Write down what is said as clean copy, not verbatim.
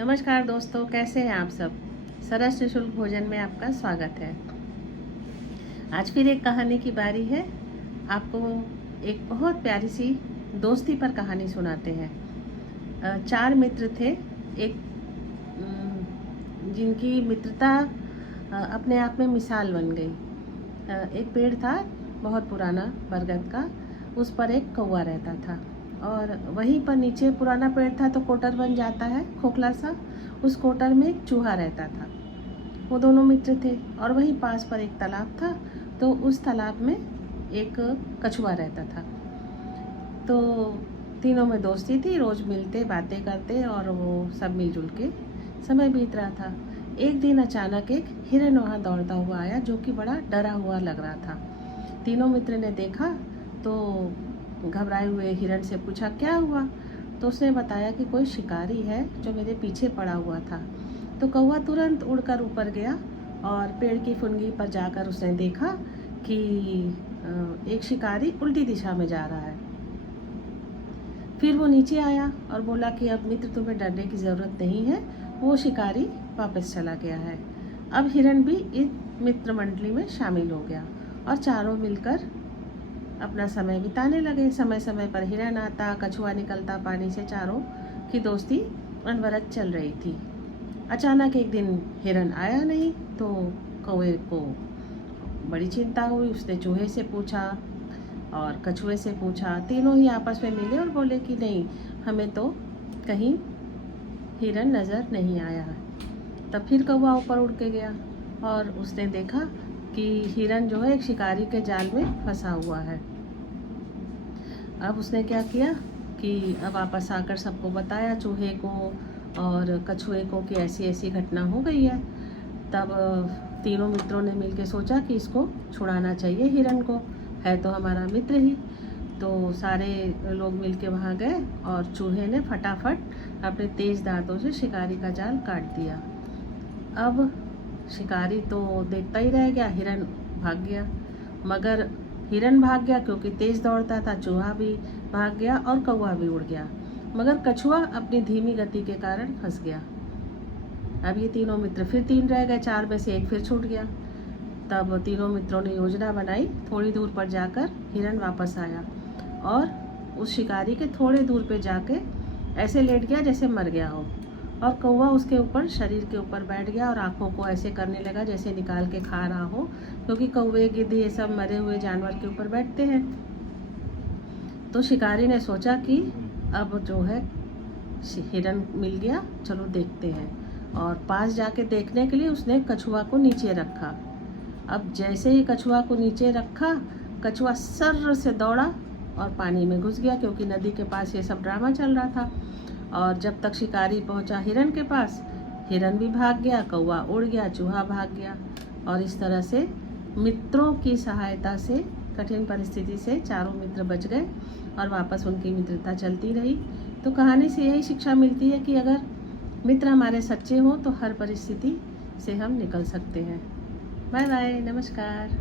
नमस्कार दोस्तों, कैसे हैं आप सब। सरस निशुल्क भोजन में आपका स्वागत है। आज फिर एक कहानी की बारी है। आपको एक बहुत प्यारी सी दोस्ती पर कहानी सुनाते हैं। चार मित्र थे। एक जिनकी मित्रता अपने आप में मिसाल बन गई। एक पेड़ था बहुत पुराना बरगद का, उस पर एक कौवा रहता था और वहीं पर नीचे पुराना पेड़ था तो कोटर बन जाता है खोखला सा। उस कोटर में एक चूहा रहता था। वो दोनों मित्र थे और वहीं पास पर एक तालाब था तो उस तालाब में एक कछुआ रहता था। तो तीनों में दोस्ती थी, रोज़ मिलते बातें करते और वो सब मिलजुल के समय बीत रहा था। एक दिन अचानक एक हिरन वहाँ दौड़ता हुआ आया जो कि बड़ा डरा हुआ लग रहा था। तीनों मित्र ने देखा तो घबराए हुए हिरन से पूछा क्या हुआ। तो उसने बताया कि कोई शिकारी है जो मेरे पीछे पड़ा हुआ था। तो कौवा तुरंत उड़कर ऊपर गया और पेड़ की फुनगी पर जाकर उसने देखा कि एक शिकारी उल्टी दिशा में जा रहा है। फिर वो नीचे आया और बोला कि अब मित्र तुम्हें डरने की ज़रूरत नहीं है, वो शिकारी वापस चला गया है। अब हिरन भी इस मित्र मंडली में शामिल हो गया और चारों मिलकर अपना समय बिताने लगे। समय समय पर हिरन आता, कछुआ निकलता पानी से, चारों की दोस्ती अनवरत चल रही थी। अचानक एक दिन हिरन आया नहीं तो कौवे को बड़ी चिंता हुई। उसने चूहे से पूछा और कछुए से पूछा। तीनों ही आपस में मिले और बोले कि नहीं, हमें तो कहीं हिरन नज़र नहीं आया है। तब फिर कौवा ऊपर उड़ के गया और उसने देखा कि हिरन जो है एक शिकारी के जाल में फंसा हुआ है। अब उसने क्या किया कि अब वापस आकर सबको बताया, चूहे को और कछुए को, कि ऐसी ऐसी घटना हो गई है। तब तीनों मित्रों ने मिलकर सोचा कि इसको छुड़ाना चाहिए, हिरन को, है तो हमारा मित्र ही। तो सारे लोग मिलके वहाँ गए और चूहे ने फटाफट अपने तेज़ दांतों से शिकारी का जाल काट दिया। अब शिकारी तो देखता ही रह गया, हिरन भाग गया। मगर हिरन भाग गया क्योंकि तेज़ दौड़ता था, चूहा भी भाग गया और कौवा भी उड़ गया, मगर कछुआ अपनी धीमी गति के कारण फंस गया। अब ये तीनों मित्र फिर तीन रह गए, चार में से एक फिर छूट गया। तब तीनों मित्रों ने योजना बनाई, थोड़ी दूर पर जाकर हिरन वापस आया और उस शिकारी के थोड़े दूर पे जाके ऐसे लेट गया जैसे मर गया हो, और कौवा उसके ऊपर, शरीर के ऊपर बैठ गया और आँखों को ऐसे करने लगा जैसे निकाल के खा रहा हो, क्योंकि कौवे गिद्ध ये सब मरे हुए जानवर के ऊपर बैठते हैं। तो शिकारी ने सोचा कि अब जो है हिरन मिल गया, चलो देखते हैं। और पास जाके देखने के लिए उसने कछुआ को नीचे रखा। अब जैसे ही कछुआ को नीचे रखा, कछुआ सर्र से दौड़ा और पानी में घुस गया, क्योंकि नदी के पास ये सब ड्रामा चल रहा था। और जब तक शिकारी पहुंचा हिरन के पास, हिरन भी भाग गया, कौवा उड़ गया, चूहा भाग गया। और इस तरह से मित्रों की सहायता से कठिन परिस्थिति से चारों मित्र बच गए और वापस उनकी मित्रता चलती रही। तो कहानी से यही शिक्षा मिलती है कि अगर मित्र हमारे सच्चे हों तो हर परिस्थिति से हम निकल सकते हैं। बाय बाय, नमस्कार।